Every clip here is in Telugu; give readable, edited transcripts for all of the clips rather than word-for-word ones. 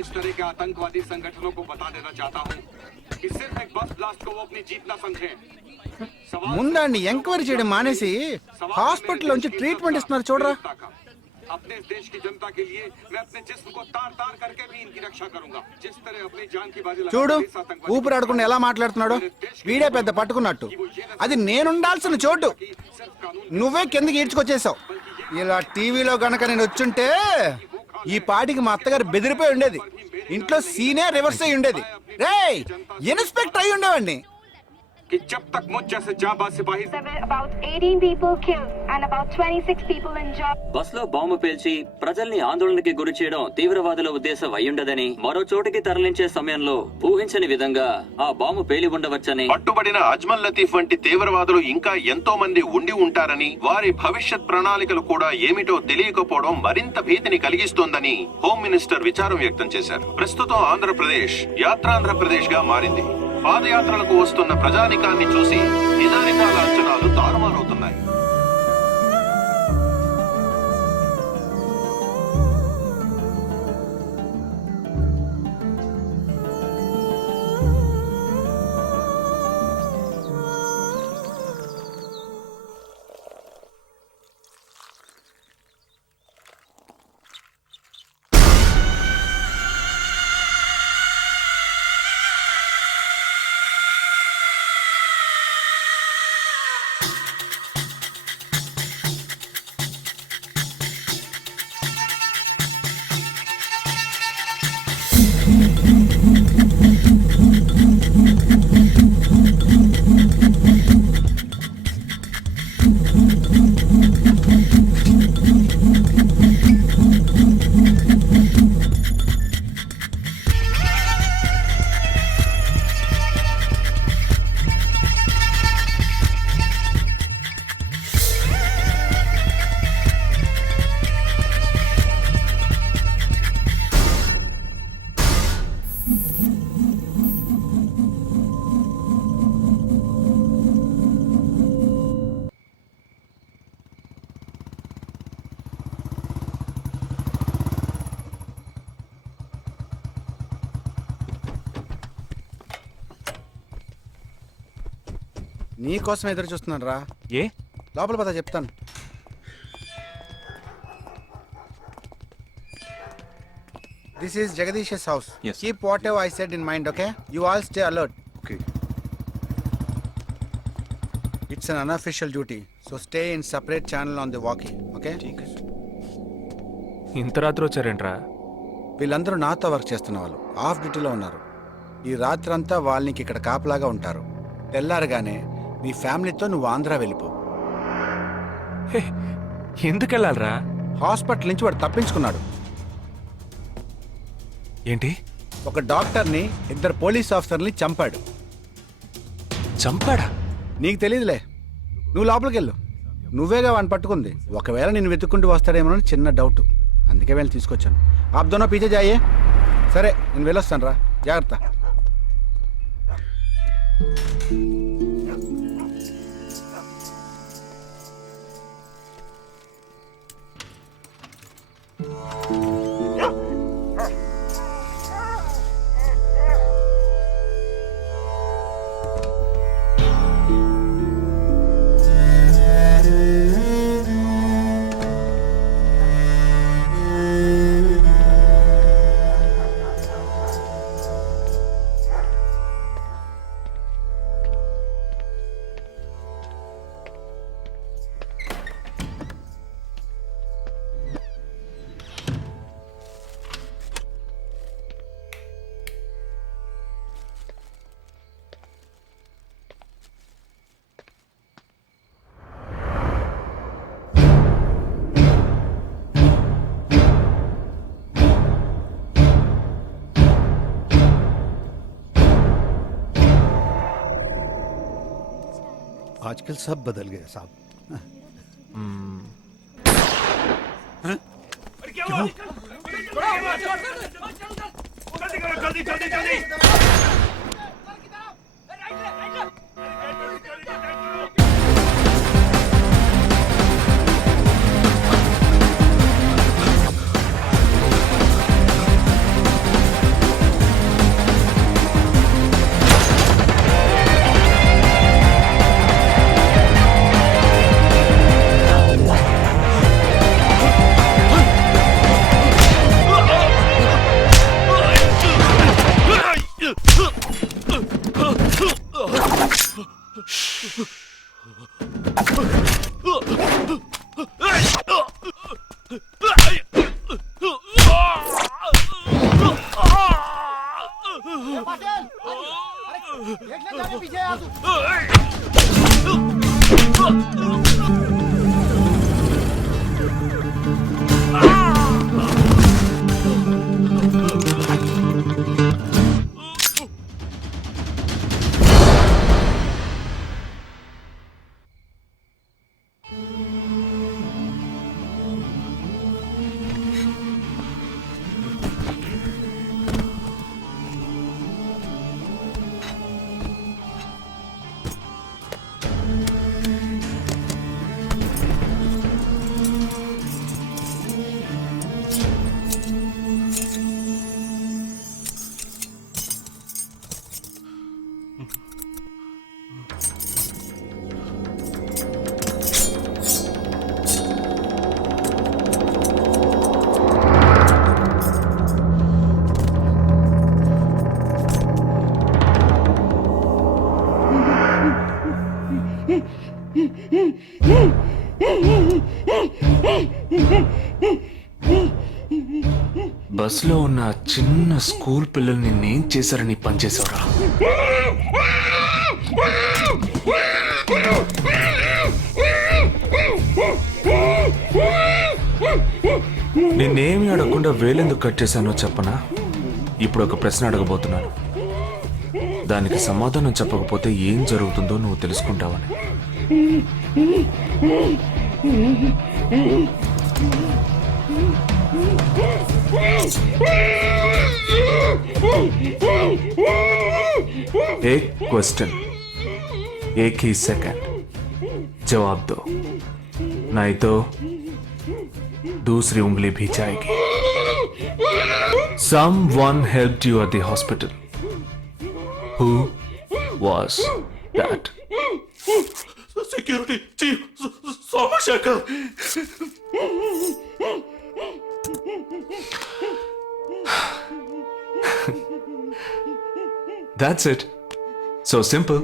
इस तरह के आतंकवादी संगठनों को बता देना चाहता हूँ कि सिर्फ एक बस ब्लास्ट को वो अपनी जीत न समझें। ముందండి ఎంక్వైరీ చేయడం మానేసి హాస్పిటల్ నుంచి ట్రీట్మెంట్ ఇస్తున్నారు చూడరా. अपने देश की जनता के लिए मैं अपने जिस्म को तार तार करके भी इनकी रक्षा करूंगा। जिस तरह अपनी जान की बाजी చూడు ఊపిరాడకుండా ఎలా మాట్లాడుతున్నాడు. వీడే పెద్ద పట్టుకున్నట్టు. అది నేనుండాల్సిన చోటు నువ్వే కిందకి ఈడ్చుకొచ్చేసావు. ఇలా టీవీలో గనక నేను వచ్చుంటే ఈ పాటికి మా అత్తగారు బెదిరిపోయి ఉండేది. ఇంట్లో సీనే రివర్స్ అయి ఉండేది. రేయ్ ఇన్స్పెక్టర్ అయి ఉండేవాడిని. कि जब तक मुझ जैसे जाबाज सिपाही about 18 people killed and about 26 people injured. Bus లో బాంబు పేల్చి ప్రజల్ని ఆందోళనకి గురి చేయడం తీవ్రవాదుల ఉద్దేశం అయ్యుండదని, మరో చోటుకి తరలించే సమయంలో ఊహించని విధంగా ఆ బాంబు పేలి ఉండవచ్చని, పట్టుబడిన అజ్మల్ లతీఫ్ వంటి తీవ్రవాదులు ఇంకా ఎంతో మంది ఉండి ఉంటారని, వారి భవిష్యత్ ప్రణాళికలు కూడా ఏమిటో తెలియకపోవడం మరింత భీతిని కలిగిస్తోందని హోమ్ మినిస్టర్ విచారం వ్యక్తం చేశారు. ప్రస్తుతం ఆంధ్రప్రదేశ్ యాత్రాంధ్రప్రదేశ్ గా మారింది. పాదయాత్రలకు వస్తున్న ప్రజానికాన్ని చూసి నిజానిజాల అంచనాలు తారుమారవుతున్నాయి. నీ కోసం ఎదురు చూస్తున్నాను రా. ఏ లోపల పద చెప్తాను. This is Jagadish's house. Yes. Keep whatever I said in mind, okay? You all stay alert. Okay. It's an unofficial duty, so stay in separate channel on the walkie, okay? ఇంత రాత్రి వచ్చారేంట్రా? వీళ్ళందరూ నాతో వర్క్ చేస్తున్న వాళ్ళు. ఆఫ్ డ్యూటీలో ఉన్నారు. ఈ రాత్రంతా వాళ్ళకి ఇక్కడ కాపలాగా ఉంటారు. తెల్లారగానే నీ ఫ్యామిలీతో నువ్వు ఆంధ్ర వెళ్ళిపో. ఎందుకు వెళ్ళాలరా? హాస్పిటల్ నుంచి వాడు తప్పించుకున్నాడు. ఏంటి? ఒక డాక్టర్ని, 2 పోలీస్ ఆఫీసర్ని చంపాడు. చంపాడా? నీకు తెలియదులే. నువ్వు లోపలికి వెళ్ళు. నువ్వేగా వాడిని పట్టుకుంది. ఒకవేళ నేను వెతుక్కుంటూ వస్తాడేమోనని చిన్న డౌట్. అందుకే వెళ్ళి తీసుకొచ్చాను. ఆప్ దోనో పీछे जाइए. సరే నేను వెళ్ళొస్తాను రా. జాగ్రత్త. आजकल सब बदल गए साहब। బస్లో ఉన్న చిన్న స్కూల్ పిల్లల్ని నేను చేశారని పనిచేసావురా. నిన్నేమి అడగకుండా వేలెందుకు కట్ చేశానో చెప్పనా? ఇప్పుడు ఒక ప్రశ్న అడగబోతున్నాను. దానికి సమాధానం చెప్పకపోతే ఏం జరుగుతుందో నువ్వు తెలుసుకుంటావని. एक क्वेश्चन एक ही सेकंड जवाब दो, नहीं तो दूसरी उंगली भी जाएगी. Someone helped you at the hospital. Who was that? Security chief Somashekar. That's it. So simple.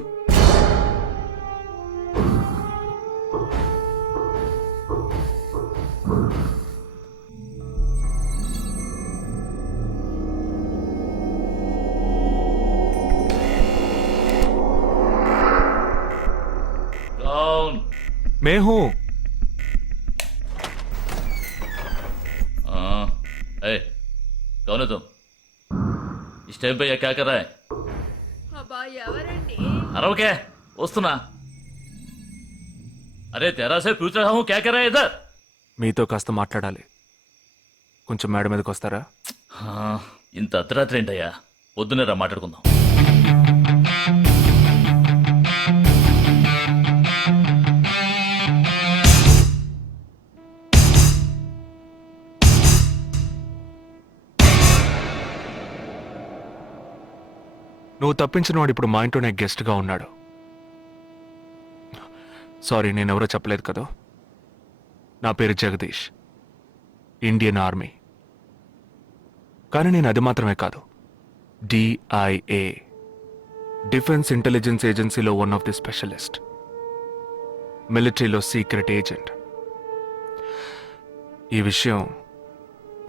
कौन? मैं हूं. हाँ, ए, कौन है तुम? इस टाइम पे ये क्या कर रहा है? अरे वस्तुना अरे तेरा से पूछ रहा हूँ क्या कर रहा है इधर? మీతో కాస్త మాట్లాడాలి. కొంచెం మేడ మీదకి వస్తారా? ఇంత అర్ధరాత్రి ఏంటయ్యా? పొద్దునే రా మాట్లాడుకుందాం. నువ్వు తప్పించిన వాడు ఇప్పుడు మా ఇంట్లోనే గెస్ట్గా ఉన్నాడు. సారీ, నేనెవరో చెప్పలేదు కదా. నా పేరు జగదీష్, ఇండియన్ ఆర్మీ. కానీ నేను అది మాత్రమే కాదు, DIA, డిఫెన్స్ ఇంటెలిజెన్స్ ఏజెన్సీలో వన్ ఆఫ్ ది స్పెషలిస్ట్, మిలిటరీలో సీక్రెట్ ఏజెంట్. ఈ విషయం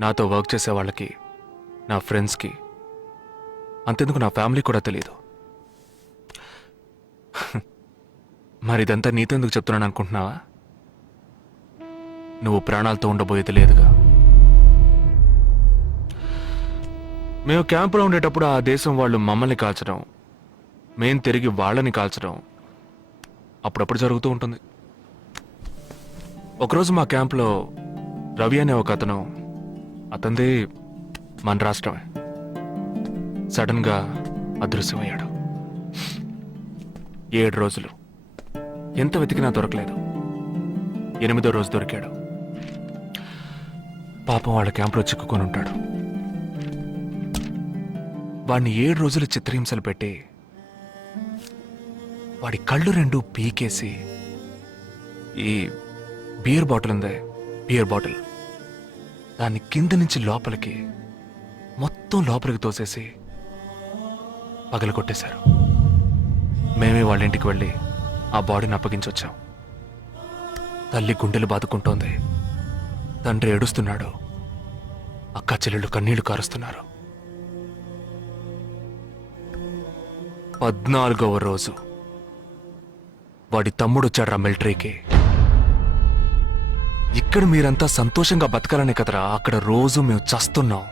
నాతో వర్క్ చేసే వాళ్ళకి, నా ఫ్రెండ్స్కి, అంతెందుకు నా ఫ్యామిలీ కూడా తెలియదు. మరి ఇదంతా నీతెందుకు చెప్తున్నాను అనుకుంటున్నావా? నువ్వు ప్రాణాలతో ఉండబోయేది లేదుగా. మేము క్యాంపులో ఉండేటప్పుడు ఆ దేశం వాళ్ళు మమ్మల్ని కాల్చడం, మేం తిరిగి వాళ్ళని కాల్చడం అప్పుడప్పుడు జరుగుతూ ఉంటుంది. ఒకరోజు మా క్యాంప్లో రవి అనే ఒక అతను, అతనిది మన రాష్ట్రమే, సడన్గా అదృశ్యమయ్యాడు. 7 రోజులు ఎంత వెతికినా దొరకలేదు. 8వ రోజు దొరికాడు. పాపం వాళ్ళ క్యాంపులో చిక్కుకొని ఉంటాడు. వాడిని 7 రోజులు చిత్రహింసలు పెట్టి వాడి కళ్ళు 2 పీకేసి ఈ బియర్ బాటిల్ ఉందే, బియర్ బాటిల్, దాన్ని కింద నుంచి లోపలికి మొత్తం లోపలికి తోసేసి పగలు కొట్టేశారు. మేమే వాళ్ళ ఇంటికి వెళ్ళి ఆ బాడీని అప్పగించొచ్చాం. తల్లి గుండెలు బాదుకుంటోంది, తండ్రి ఏడుస్తున్నాడు, అక్క చెల్లెళ్ళు కన్నీళ్లు కారుస్తున్నారు. 14వ రోజు వాడి తమ్ముడు వచ్చాడు రా మిలిటరీకి. ఇక్కడ మీరంతా సంతోషంగా బతకాలనే కదరా అక్కడ రోజు మేము చస్తున్నాం.